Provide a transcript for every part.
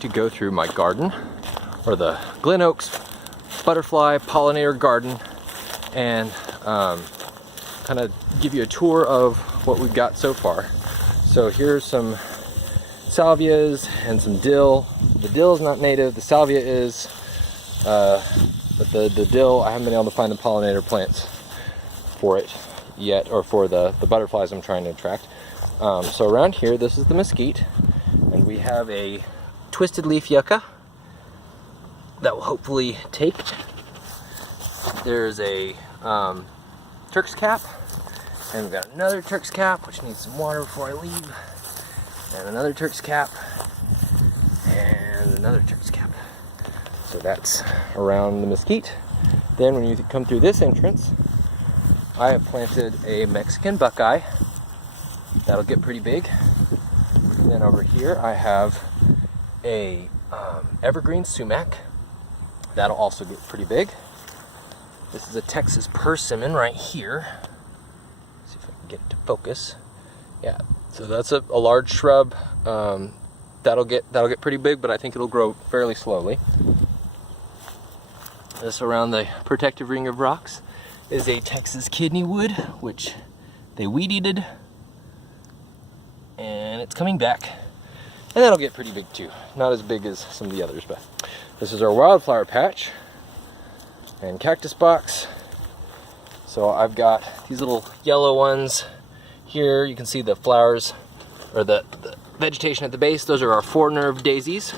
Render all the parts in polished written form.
To go through my garden, or the Glenoaks Pollinator Garden, and kind of give you a tour of what we've got so far. So here's some salvias and some dill. The dill is not native, the salvia is, but the dill, I haven't been able to find the pollinator plants for it yet, or for the butterflies I'm trying to attract. So around here, this is the mesquite, and we have a twisted leaf yucca that will hopefully take. There's a Turk's cap, and we've got another Turk's cap which needs some water before I leave, and another Turk's cap, and another Turk's cap. So that's around the mesquite. Then when you come through this entrance, I have planted a Mexican buckeye that'll get pretty big. And then over here I have a evergreen sumac that'll also get pretty big. This is a Texas persimmon right here. Let's see if I can get it to focus. Yeah, so that's a large shrub. That'll get pretty big, but I think it'll grow fairly slowly. This around the protective ring of rocks is a Texas kidneywood, which they weed-eated, and it's coming back. And that'll get pretty big too. Not as big as some of the others, but this is our wildflower patch and cactus box. So I've got these little yellow ones here. You can see the flowers, or the vegetation at the base. Those are our four-nerve daisies.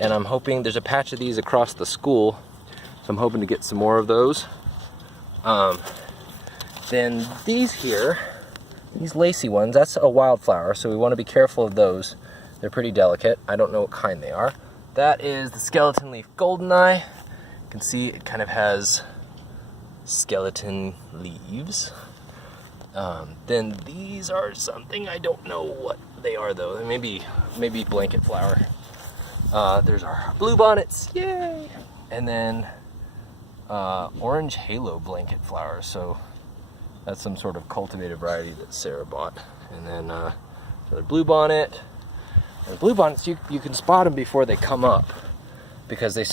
And I'm hoping there's a patch of these across the school. So I'm hoping to get some more of those. Then these here, these lacy ones, that's a wildflower. So we want to be careful of those. They're pretty delicate. I don't know what kind they are. That is the skeleton leaf goldeneye. You can see it kind of has skeleton leaves. Then these are something, I don't know what they are though. They maybe blanket flower. There's our bluebonnets, yay! And then orange halo blanket flowers. So that's some sort of cultivated variety that Sarah bought. And then another bluebonnet. And bluebonnets, you can spot them before they come up, because they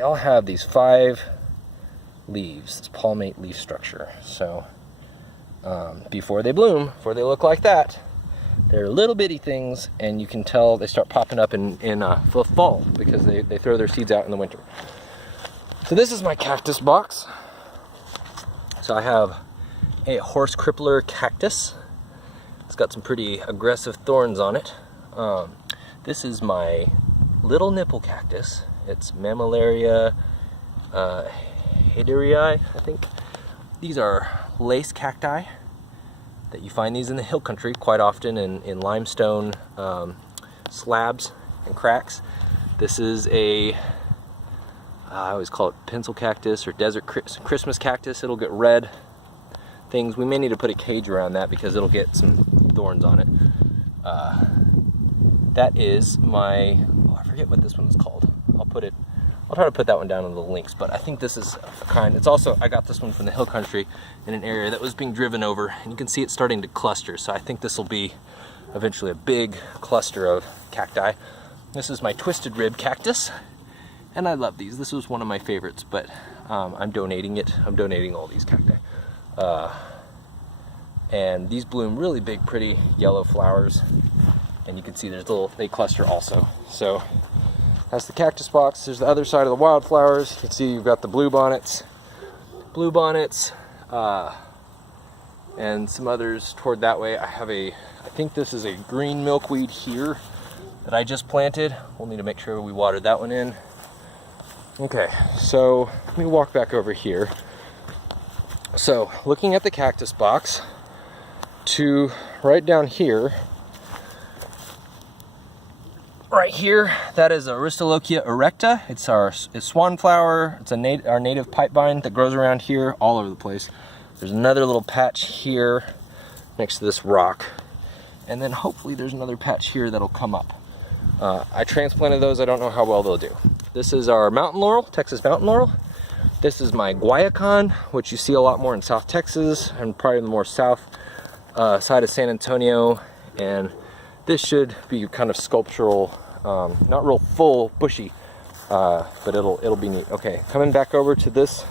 all have these 5 leaves, this palmate leaf structure. So before they bloom, before they look like that, they're little bitty things, and you can tell they start popping up in the fall, because they throw their seeds out in the winter. So this is my cactus box. So I have a horse crippler cactus. It's got some pretty aggressive thorns on it. This is my little nipple cactus. It's Mammillaria haderii, I think. These are lace cacti that you find these in the hill country quite often in limestone slabs and cracks. This is I always call it pencil cactus or desert Christmas cactus. It'll get red things. We may need to put a cage around that because it'll get some thorns on it. That is my, I forget what this one's called. I'll try to put that one down in the links, but I think this is a kind. It's also, I got this one from the hill country in an area that was being driven over, and you can see it starting to cluster. So I think this will be eventually a big cluster of cacti. This is my twisted rib cactus, and I love these. This was one of my favorites, but I'm donating it. I'm donating all these cacti. And these bloom really big, pretty yellow flowers. And you can see they cluster also. So that's the cactus box. There's the other side of the wildflowers. You can see you've got the bluebonnets, and some others toward that way. I think this is a green milkweed here that I just planted. We'll need to make sure we watered that one in. Okay, so let me walk back over here. So looking at the cactus box, to right down here, that is Aristolochia erecta. It's swan flower. It's our native pipevine that grows around here all over the place. There's another little patch here next to this rock, and then hopefully there's another patch here that'll come up. I transplanted those. I don't know how well they'll do. This is our mountain laurel, Texas mountain laurel. This is my guayacán, which you see a lot more in South Texas and probably the more south side of San Antonio. And this should be kind of sculptural Not real full, bushy, but it'll be neat. Okay, coming back over to this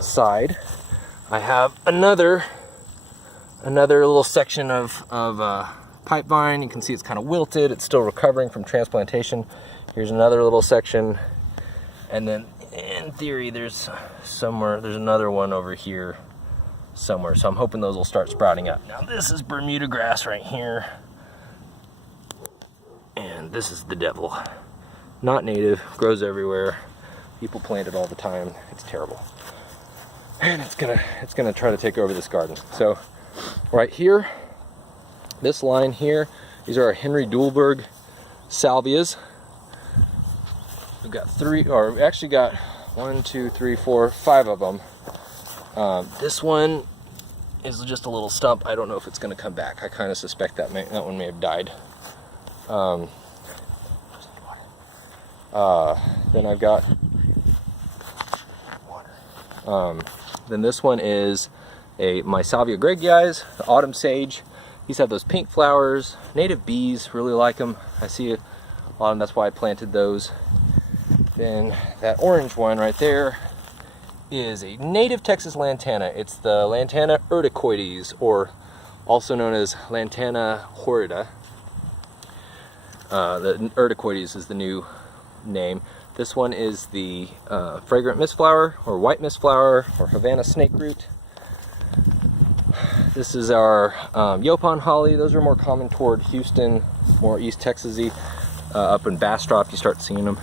side, I have another little section of pipevine. You can see it's kind of wilted. It's still recovering from transplantation. Here's another little section, and then in theory there's another one over here somewhere. So I'm hoping those will start sprouting up. Now this is Bermuda grass right here, and this is the devil. Not native, grows everywhere. People plant it all the time. It's terrible, and it's gonna try to take over this garden. So right here, this line here, these are our Henry Dulberg salvias. We've got we actually got 1, 2, 3, 4, 5 of them. This one is just a little stump. I don't know if it's going to come back. I kind of suspect that one may have died. Then I've got water. Then this one is my Salvia greggii, the autumn sage. These have those pink flowers. Native bees really like them. I see a lot of them, that's why I planted those. Then that orange one right there is a native Texas lantana. It's the Lantana urticoides, or also known as Lantana horrida. The urticoides is the new name. This one is the fragrant mistflower, or white mistflower, or Havana snakeroot. This is our Yopon holly. Those are more common toward Houston, more East Texas-y. Up in Bastrop you start seeing them.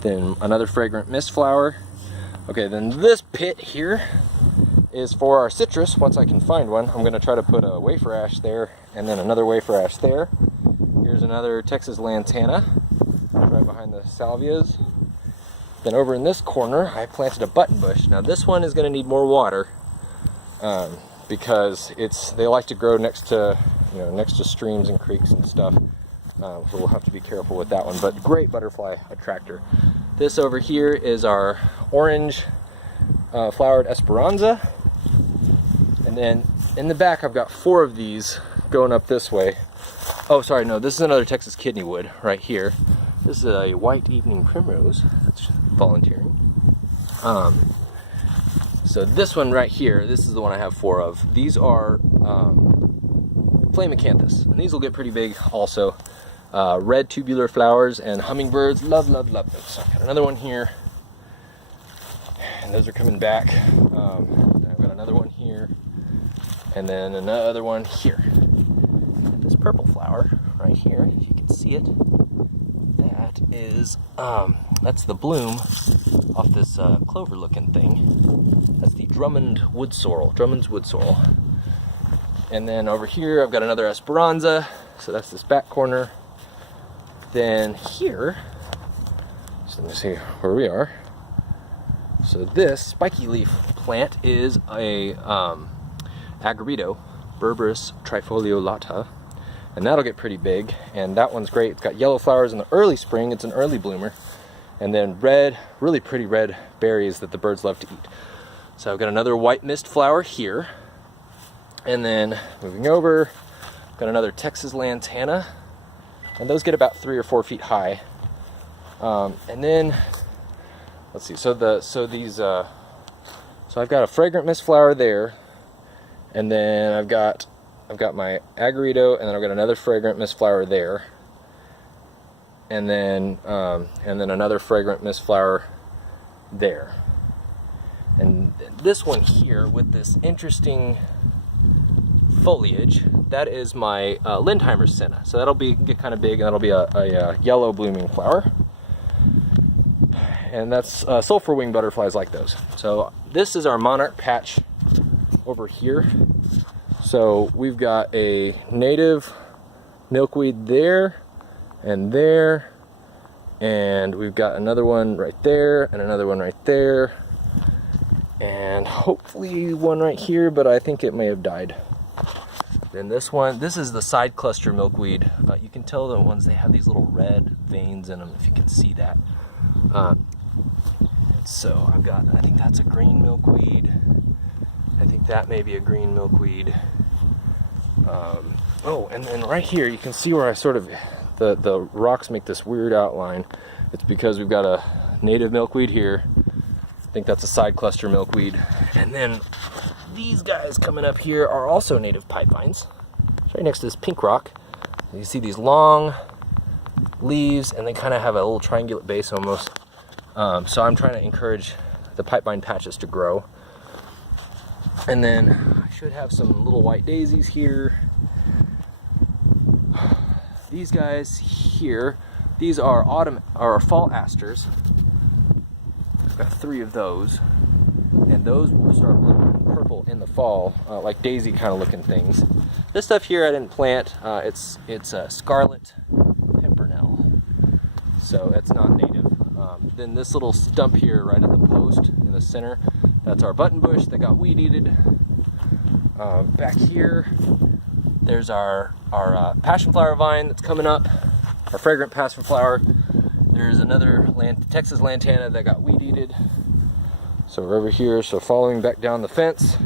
Then another fragrant mistflower. Okay, then this pit here is for our citrus. Once I can find one, I'm going to try to put a wafer ash there, and then another wafer ash there. Here's another Texas lantana right behind the salvias. Then over in this corner, I planted a button bush. Now this one is going to need more water because they like to grow next to streams and creeks and stuff. So we'll have to be careful with that one, but great butterfly attractor. This over here is our orange flowered Esperanza. And then in the back I've got 4 of these going up this way. Oh, sorry, no, this is another Texas kidneywood right here. This is a white evening primrose. That's volunteering. So this one right here, this is the one I have 4 of. These are flame acanthus, and these will get pretty big also. Red tubular flowers, and hummingbirds love them. So I've got another one here, and those are coming back. I've got another one here, and then another one here. And this purple flower right here, if you can see it, that is that's the bloom off this clover looking thing. That's the Drummond's wood sorrel. And then over here I've got another Esperanza, so that's this back corner. Then here, so let me see where we are. So this spiky leaf plant is a Agrido, Berberis trifoliolata, and that'll get pretty big. And that one's great. It's got yellow flowers in the early spring. It's an early bloomer, and then red, really pretty red berries that the birds love to eat. So I've got another white mist flower here, and then moving over, got another Texas lantana. And those get about 3 or 4 feet high. And then, let's see. So I've got a fragrant mist flower there, and then I've got my Agrido, and then I've got another fragrant mist flower there, and then another fragrant mist flower there. And this one here with this interesting foliage, that is my Lindheimer senna. So that'll get kind of big, and that'll be a yellow blooming flower. And that's sulfur wing butterflies like those. So this is our Monarch patch over here. So we've got a native milkweed there, and we've got another one right there, and another one right there, and hopefully one right here, but I think it may have died. Then this is the side cluster milkweed. You can tell the ones, they have these little red veins in them, if you can see that. So I think that's a green milkweed. I think that may be a green milkweed. Oh, and then right here you can see where the rocks make this weird outline. It's because we've got a native milkweed here. I think that's a side cluster milkweed. And then these guys coming up here are also native pipevines. It's right next to this pink rock. You see these long leaves, and they kind of have a little triangulate base almost. So I'm trying to encourage the pipevine patches to grow. And then I should have some little white daisies here. These guys here, these are fall asters. I've got 3 of those, and those will start looking purple in the fall, like daisy kind of looking things. This stuff here I didn't plant. It's a scarlet pimpernel, so it's not native. Then this little stump here right at the post in the center, that's our button bush that got weed eated. Back here, there's our passion flower vine that's coming up, our fragrant passion flower. There's another Texas lantana that got weed eated. So we're over here, so following back down the fence.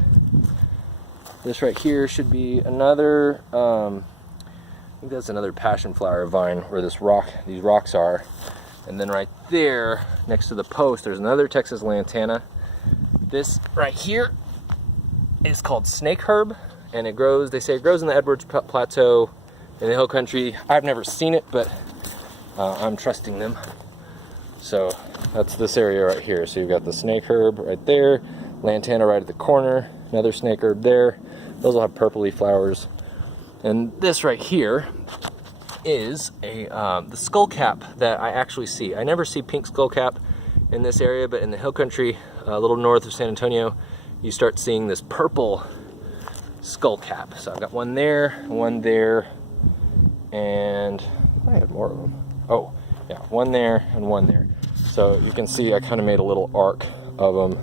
This right here should be another, I think that's another passion flower vine where these rocks are. And then right there, next to the post, there's another Texas lantana. This right here is called snake herb, and it grows, they say it grows in the Edwards Plateau in the hill country. I've never seen it, but I'm trusting them. So that's this area right here. So you've got the snake herb right there, lantana right at the corner, another snake herb there. Those will have purpley flowers. And this right here is the skullcap that I actually see. I never see pink skullcap in this area, but in the hill country, a little north of San Antonio, you start seeing this purple skullcap. So I've got one there, and I have more of them. Oh, yeah, one there and one there. So you can see I kind of made a little arc of them.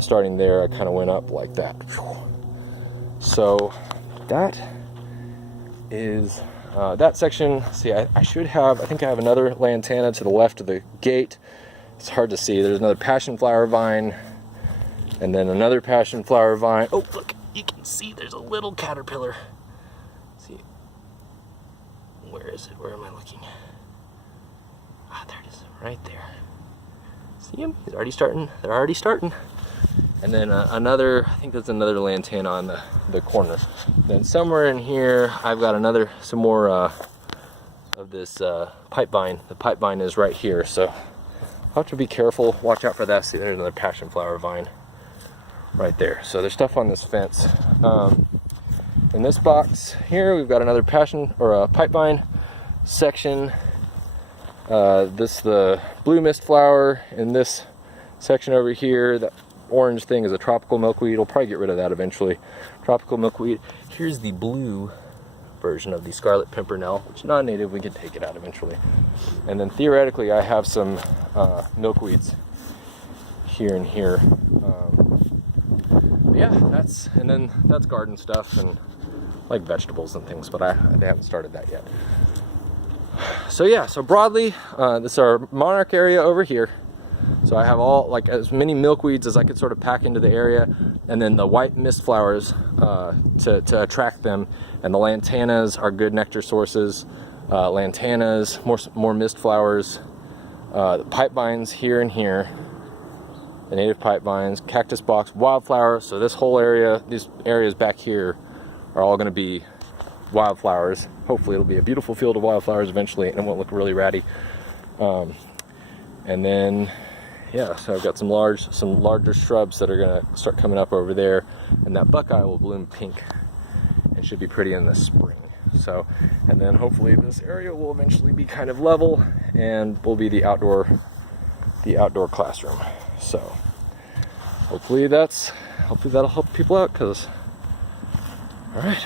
Starting there, I kind of went up like that. So that is that section. See, I think I have another lantana to the left of the gate. It's hard to see. There's another passion flower vine, and then another passion flower vine. Oh, look, you can see there's a little caterpillar. Let's see, where is it? Where am I looking? Ah, there it is, right there. See him? He's already starting. They're already starting. And then another, I think that's another lantana on the corner. Then somewhere in here, I've got some more of this pipevine. The pipevine is right here, so I'll have to be careful. Watch out for that. See, there's another passion flower vine right there. So there's stuff on this fence. In this box here, we've got another pipevine section. The blue mist flower in this section over here. That orange thing is a tropical milkweed. We'll probably get rid of that eventually. Tropical milkweed. Here's the blue version of the scarlet pimpernel, which is non-native. We can take it out eventually. And then theoretically, I have some milkweeds here and here. Yeah, that's garden stuff and like vegetables and things, but they haven't started that yet. So yeah, so broadly, this is our Monarch area over here. So I have as many milkweeds as I could sort of pack into the area, and then the white mist flowers to attract them, and the lantanas are good nectar sources. Lantanas, more mist flowers, the pipevines here and here, the native pipevines, cactus box, wildflower. So this whole area, these areas back here, are all going to be wildflowers. Hopefully it'll be a beautiful field of wildflowers eventually, and it won't look really ratty. And then, yeah, so I've got some larger shrubs that are going to start coming up over there, and that buckeye will bloom pink and should be pretty in the spring. So, and then hopefully this area will eventually be kind of level and will be the outdoor classroom. So hopefully that'll help people out, all right.